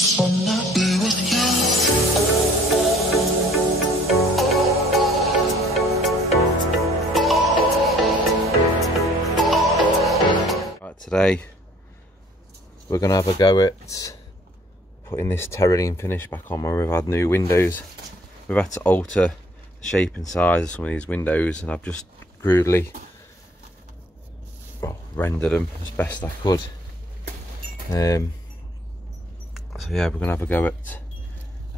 just wanna be with you. Right, today we're going to have a go at putting this Terralene finish back on where we've had new windows. We've had to alter the shape and size of some of these windows, and I've just crudely rendered them as best I could. So yeah, we're going to have a go at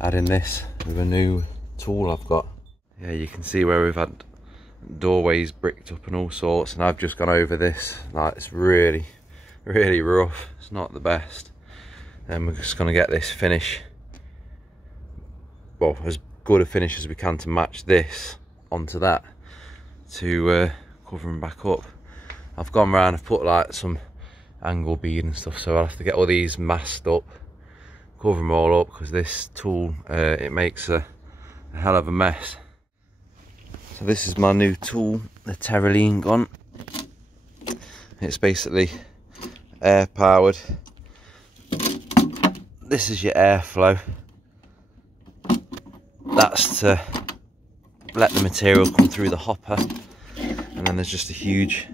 adding this with a new tool I've got. Yeah, you can see where we've had doorways bricked up and all sorts, and I've just gone over this. Like, it's really rough. It's not the best, and we're just going to get this finish, well, as good a finish as we can to match this onto that to cover them back up. I've gone around, I've put like some angle bead and stuff, so I'll have to get all these masked up, cover them all up, because this tool it makes a hell of a mess. So this is my new tool, the Terralene gun. It's basically air powered. This is your airflow. That's to let the material come through the hopper, and then there's just a huge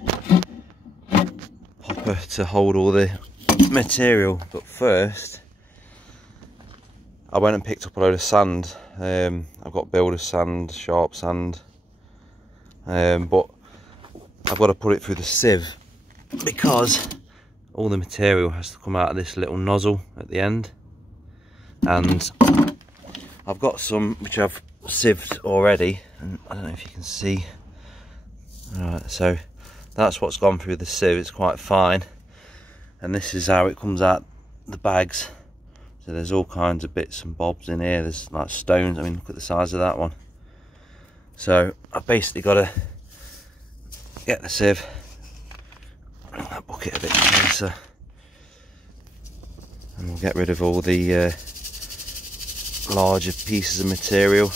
hopper to hold all the material. But first I went and picked up a load of sand. I've got builder's sand, sharp sand, but I've got to put it through the sieve because all the material has to come out of this little nozzle at the end, and I've got some which I've sieved already, and I don't know if you can see. Alright, so that's what's gone through the sieve. It's quite fine, and this is how it comes out the bags. So there's all kinds of bits and bobs in here. There's like stones. I mean, look at the size of that one. So I've basically got to get the sieve, bring that bucket a bit closer, and we'll get rid of all the larger pieces of material,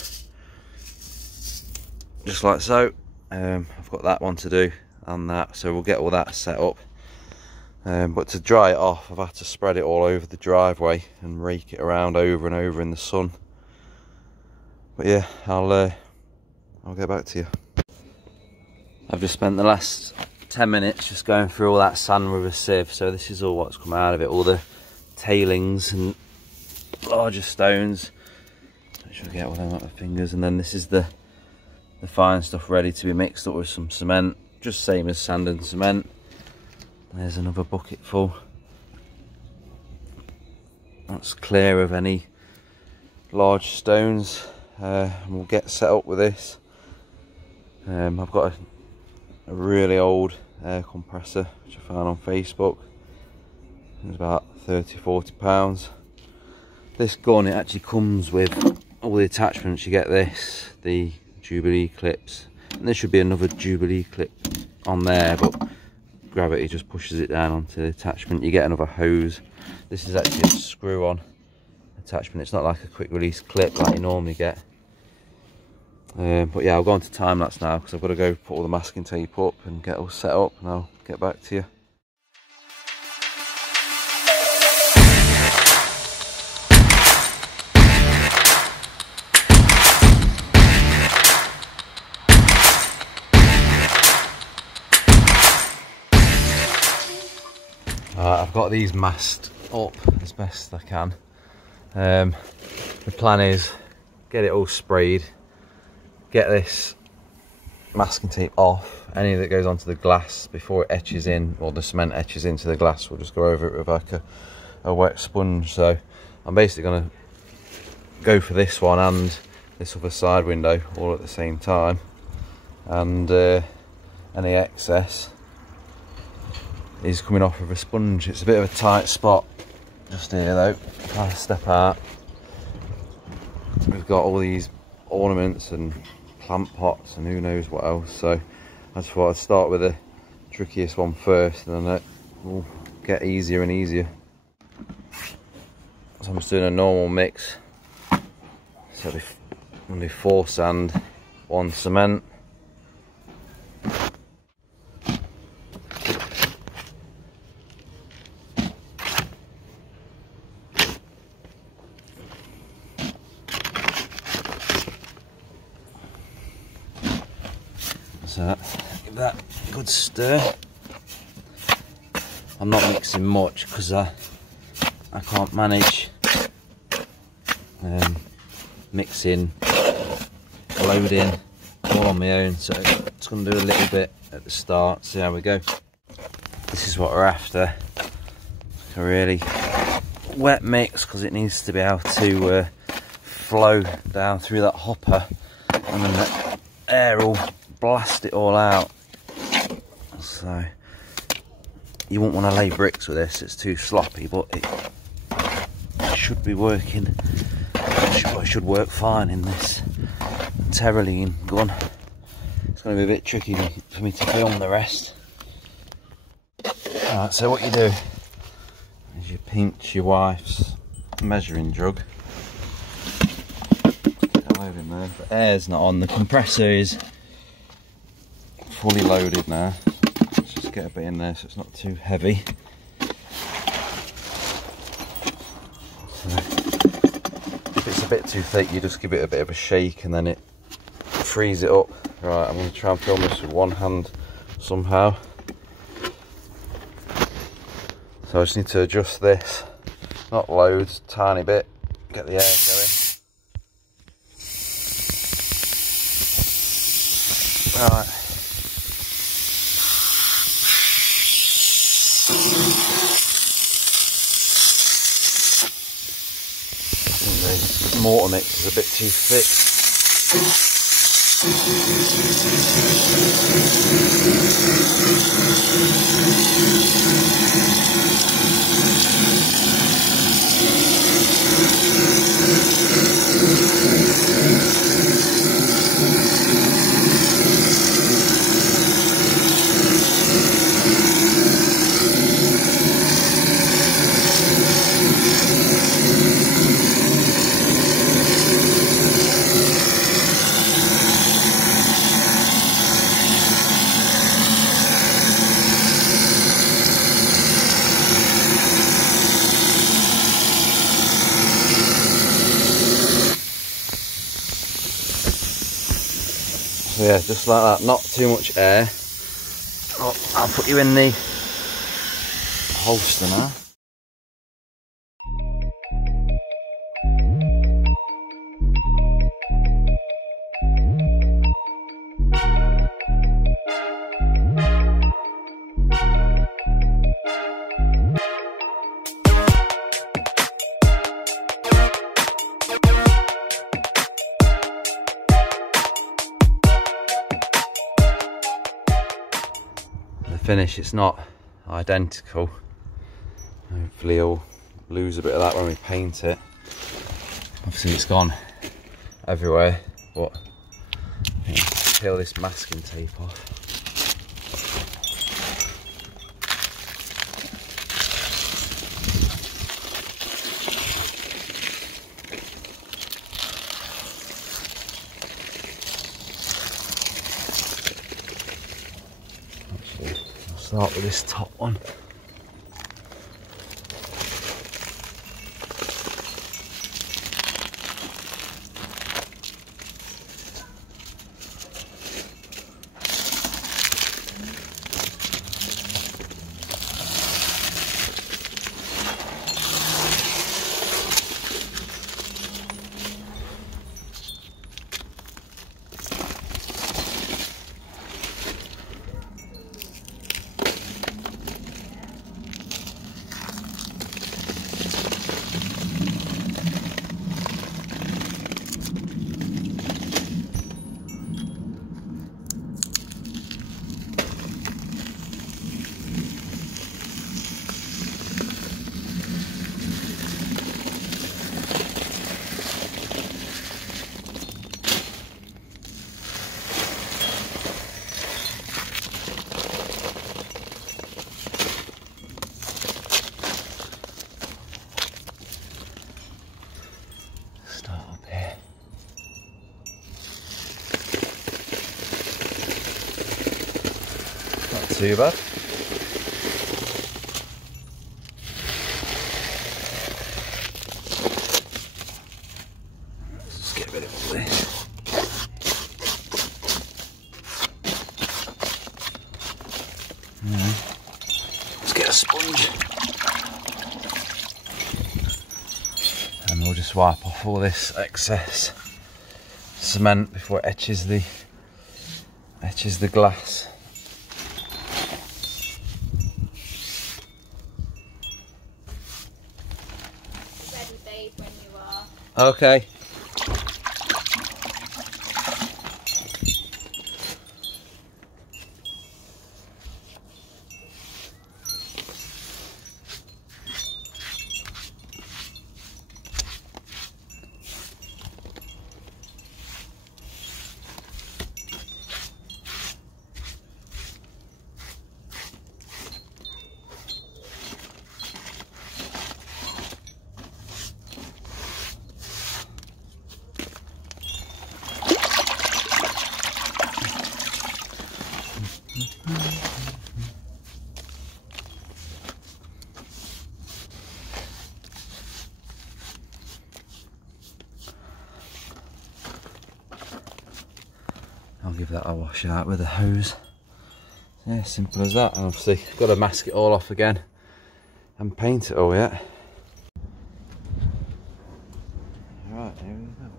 just like so. I've got that one to do and that, so we'll get all that set up. But to dry it off, I've had to spread it all over the driveway and rake it around over and over in the sun. But yeah, I'll get back to you. I've just spent the last 10 minutes just going through all that sand with a sieve. So this is all what's come out of it, all the tailings and larger stones. Make sure I get all them out of my fingers. And then this is the fine stuff ready to be mixed up with some cement, just same as sand and cement. There's another bucket full. That's clear of any large stones. And we'll get set up with this. I've got a really old air compressor which I found on Facebook. It was about £30–40. This gun, it actually comes with all the attachments. You get this, the Jubilee clips, and there should be another Jubilee clip on there, but gravity just pushes it down onto the attachment. You get another hose. This is actually a screw-on attachment. It's not like a quick release clip like you normally get. But yeah, I'll go on to time lapse now because I've got to go put all the masking tape up and get all set up, and I'll get back to you. I've got these masked up as best I can. The plan is get it all sprayed, get this masking tape off, any that goes onto the glass before it etches in, or the cement etches into the glass. We'll just go over it with like a wet sponge. So I'm basically going to go for this one and this other side window all at the same time, and any excess is coming off with a sponge. It's a bit of a tight spot just here though. If I step out, we've got all these ornaments and plant pots and who knows what else, so I just thought I'd start with the trickiest one first, and then it will get easier and easier. So I'm just doing a normal mix, so I'm do 4 sand, 1 cement. So give that a good stir. I'm not mixing much because I can't manage mixing, loading all on my own, so it's going to do a little bit at the start, see how we go. This is what we're after, a really wet mix, because it needs to be able to flow down through that hopper, and then the air will blast it all out. So you won't want to lay bricks with this, it's too sloppy, but it should be working. It should work fine in this Terralene gun. It's going to be a bit tricky for me to film the rest. Alright, so what you do is you pinch your wife's measuring jug. Get a load in there. The air's not on, the compressor is fully loaded now. Let's just get a bit in there so it's not too heavy. So, if it's a bit too thick, you just give it a bit of a shake and then it frees it up. Right, I'm going to try and film this with one hand somehow. So I just need to adjust this, not loads, tiny bit, get the air going. Right. I think the mortar mix is a bit too thick. So yeah, just like that, not too much air. Oh, I'll put you in the holster now. Finish, it's not identical. Hopefully you'll lose a bit of that when we paint it. Obviously it's gone everywhere, but peel this masking tape off. Start with this top one. Too bad. Let's get rid of all this. a sponge. And we'll just wipe off all this excess cement before it etches the glass. Ready, babe, when you are. Okay. I'll give that a wash out with a hose. Yeah, simple as that. And obviously, got to mask it all off again and paint it all yet. Right, here we go.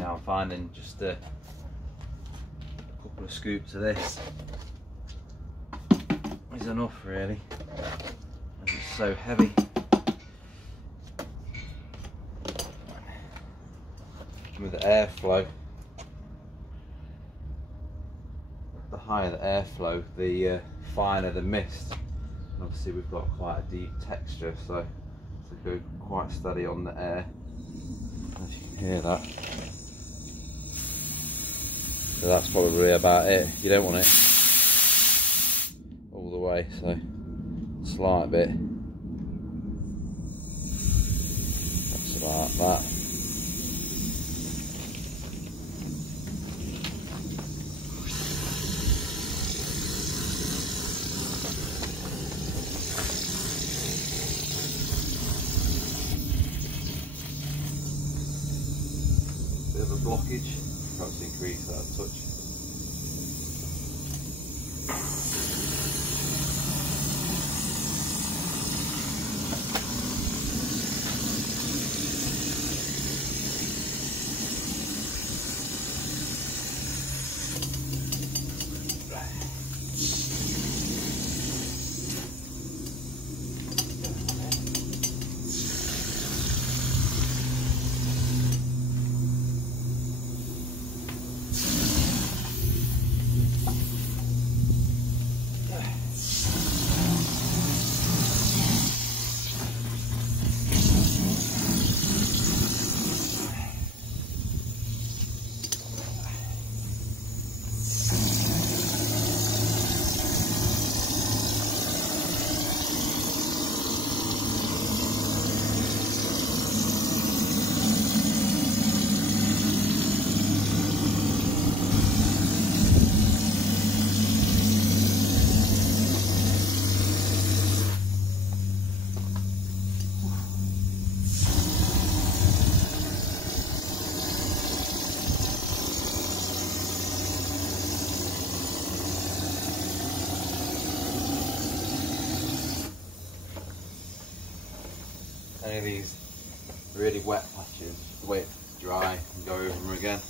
Now I'm finding just a couple of scoops of this is enough really, as it's so heavy. With the airflow, the higher the airflow, the finer the mist. And obviously we've got quite a deep texture, so to go quite steady on the air. I don't know if you can hear that. So that's probably about it. You don't want it all the way, so slight bit. That's about that. Bit of a blockage. Perhaps increase that a touch. Any of these really wet patches, wait to dry and go over them again.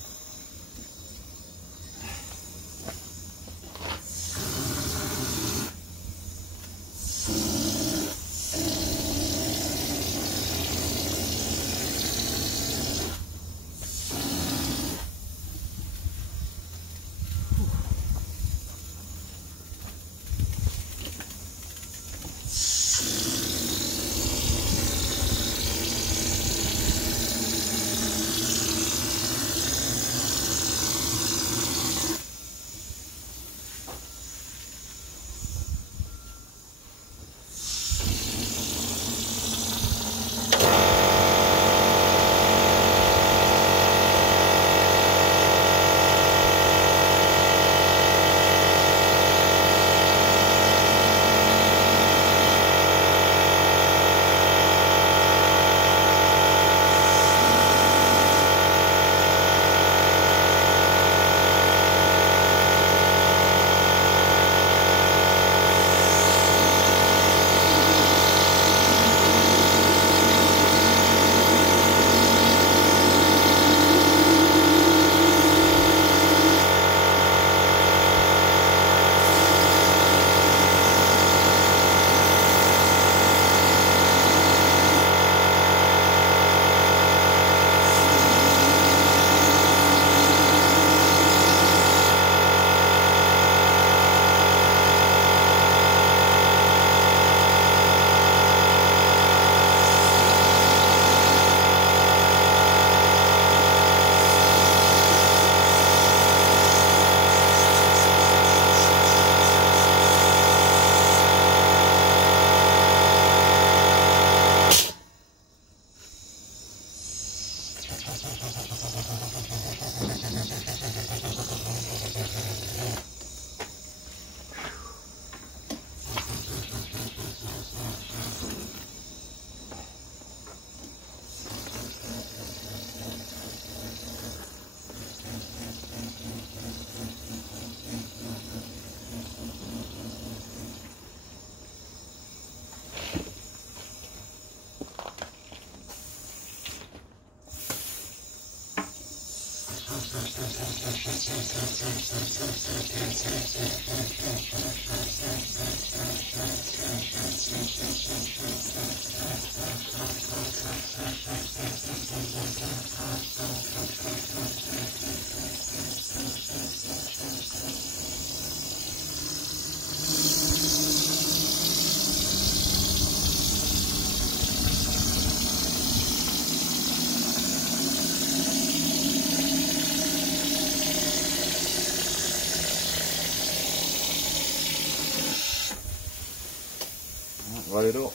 Load it up.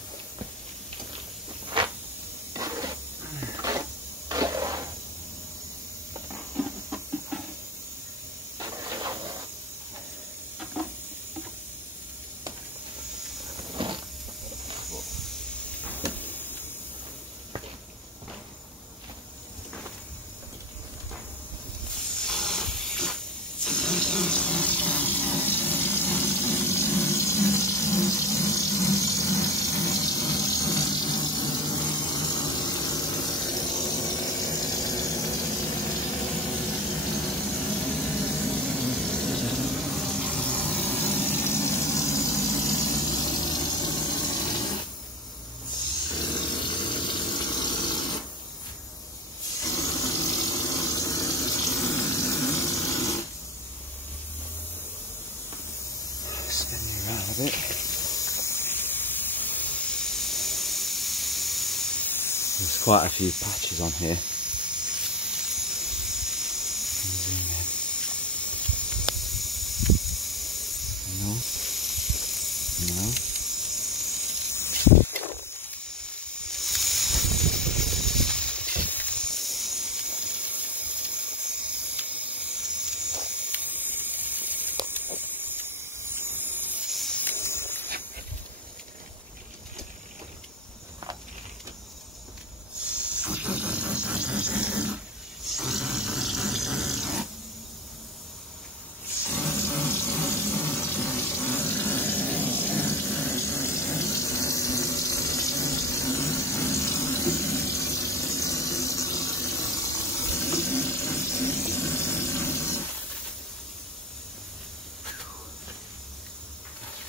A bit. There's quite a few patches on here. Zoom in. No. No.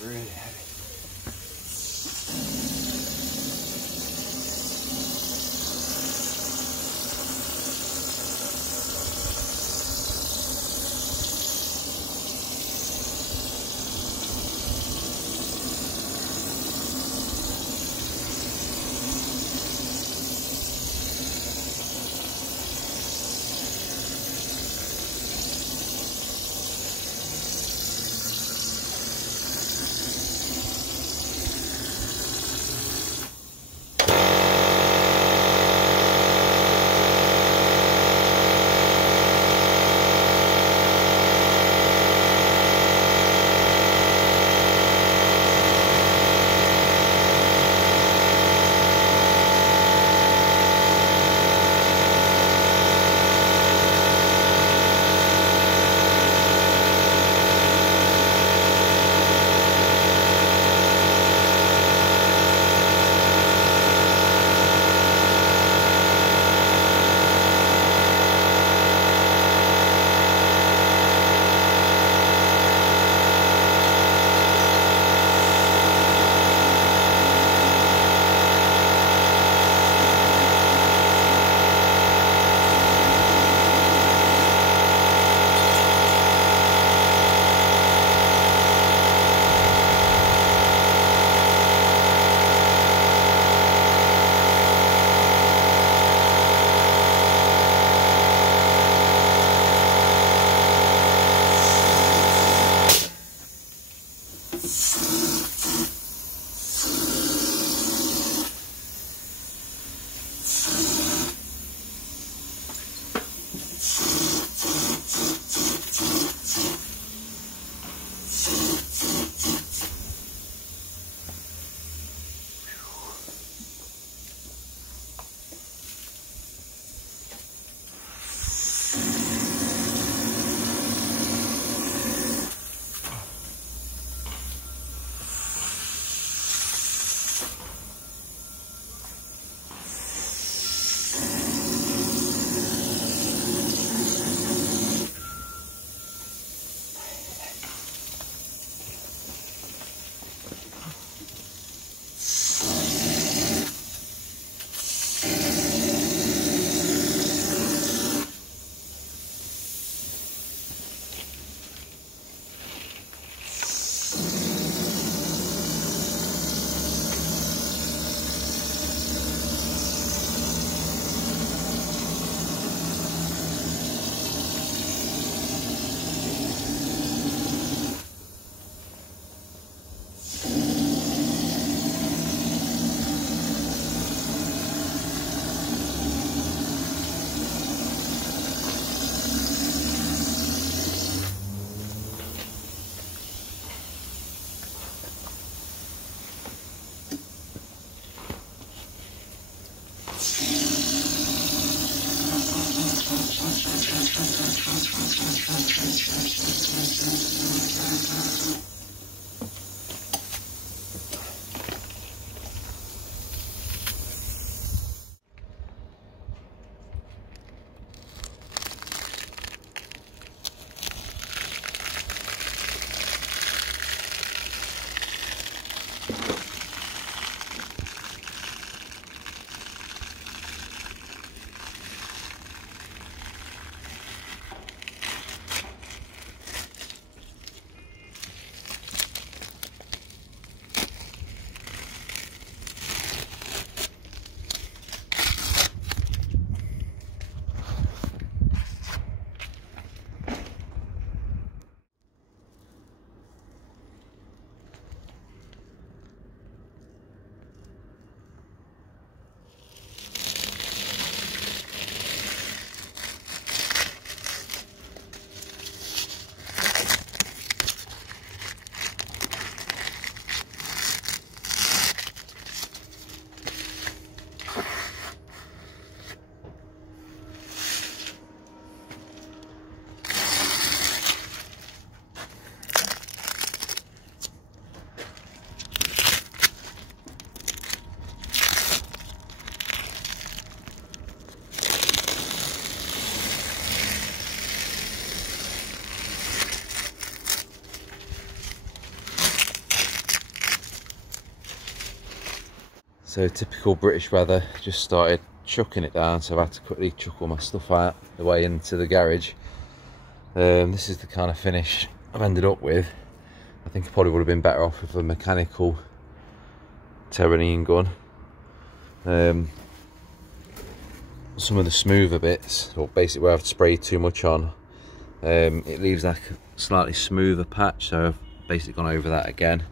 Really heavy. So typical British weather, just started chucking it down, so I've had to quickly chuck all my stuff out the way into the garage. This is the kind of finish I've ended up with. I think I probably would have been better off with a mechanical Terralene gun. Some of the smoother bits, or basically where I've sprayed too much on, it leaves like a slightly smoother patch, so I've basically gone over that again.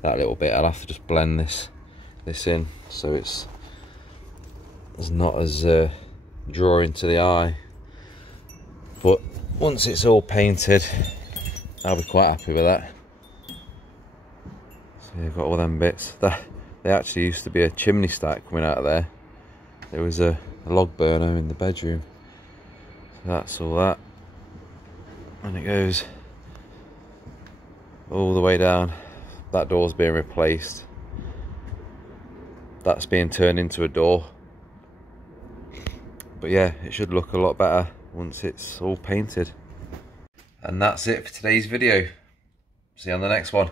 That little bit, I'll have to just blend this in so it's not as drawing to the eye. But once it's all painted, I'll be quite happy with that. So you've got all them bits. There actually used to be a chimney stack coming out of there. There was a log burner in the bedroom. So that's all that. And it goes all the way down. That door's being replaced. That's being turned into a door. But yeah, it should look a lot better once it's all painted. And that's it for today's video. See you on the next one.